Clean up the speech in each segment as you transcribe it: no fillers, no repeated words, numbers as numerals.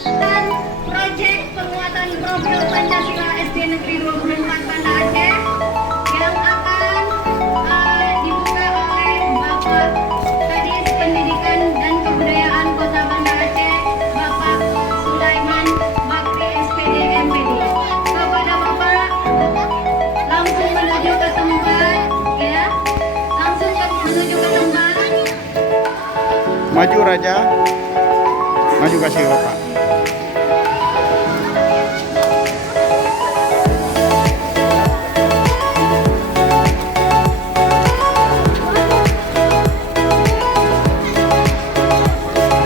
Dan proyek penguatan profil Pancasila SD Negeri 24 Banda Aceh yang akan dibuka oleh Bapak Kadis Pendidikan dan Kebudayaan Kota Banda Aceh, Bapak Sulaiman Bakri SPD MPD. Kepada Bapak langsung menuju ke tempat, ya, menuju ke tempat. Maju Raja, maju kasih Bapak.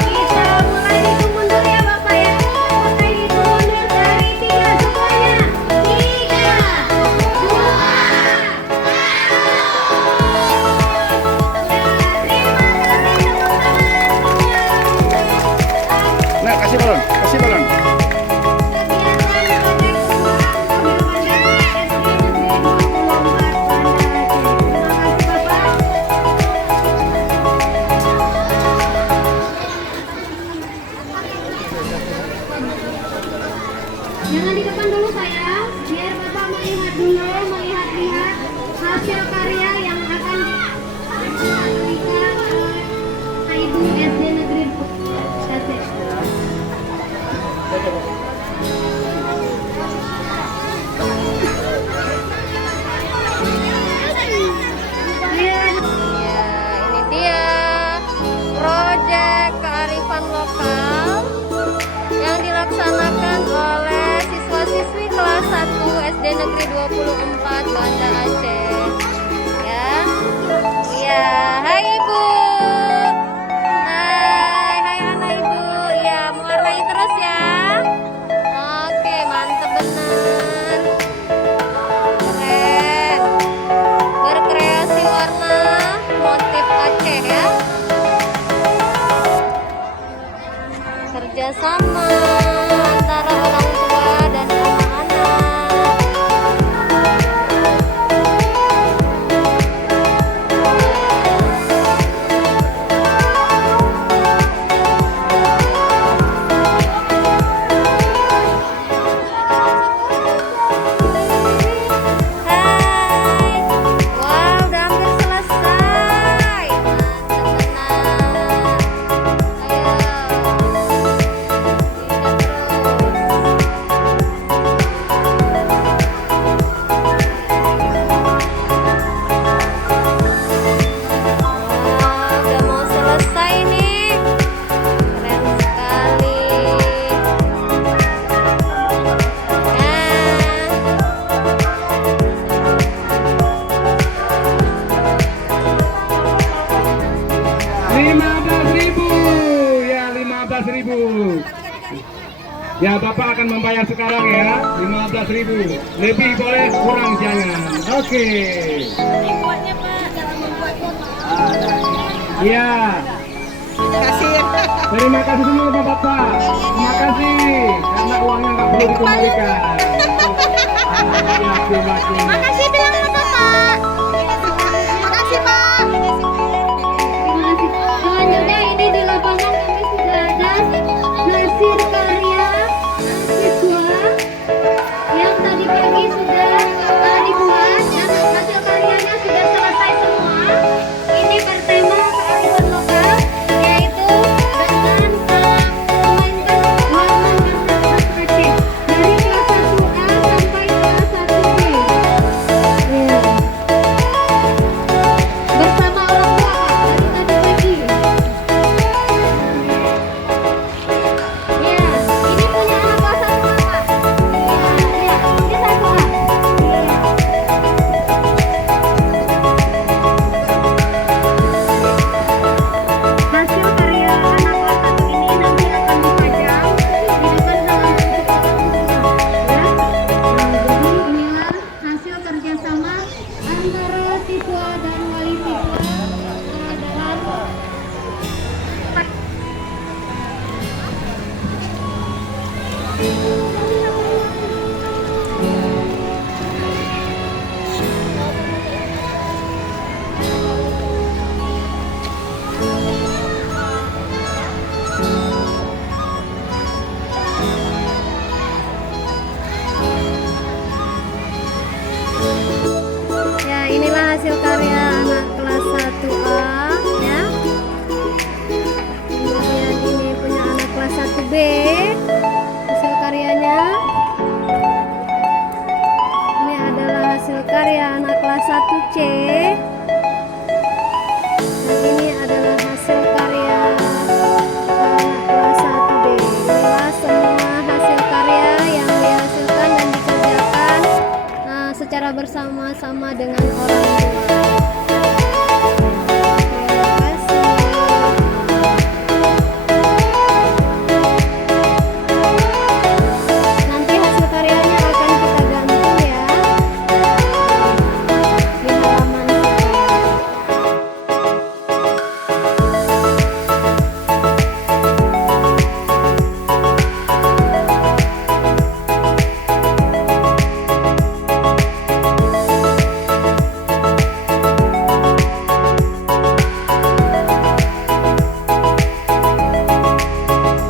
Kita mulai hitung mundur ya Bapak ya. Mulai hitung mundur dari 3 semuanya. 3, 2, 1. Nah, kasih balon, kasih balon. Jangan di depan dulu sayang, biar Bapak melihat dulu, melihat hasil karya yang akan diberikan Ibu SD Negeri Aceh. Ya, ini dia proyek kearifan lokal yang dilaksanakan oleh siswa-siswi kelas 1 SD Negeri 24 Banda Aceh. Ya. Iya, hai Ibu. Hai anak Ibu. Iya, mewarnai terus ya. Oke, mantep bener. Keren. Berkreasi warna motif Aceh ya. Kerjasama antara orang tua dan anak-anak. Hai, wow, udah hampir selesai. Mantap benar. Ayo, udah mau selesai nih. Keren sekali. Nah, 15.000 ya, 15.000 ya. Bapak akan membayar sekarang ya, 15.000. Lebih boleh, kurang jangan. Oke. Ya, terima kasih semua Bapak. Terima kasih karena uangnya nggak perlu dikembalikan. Makasih bilang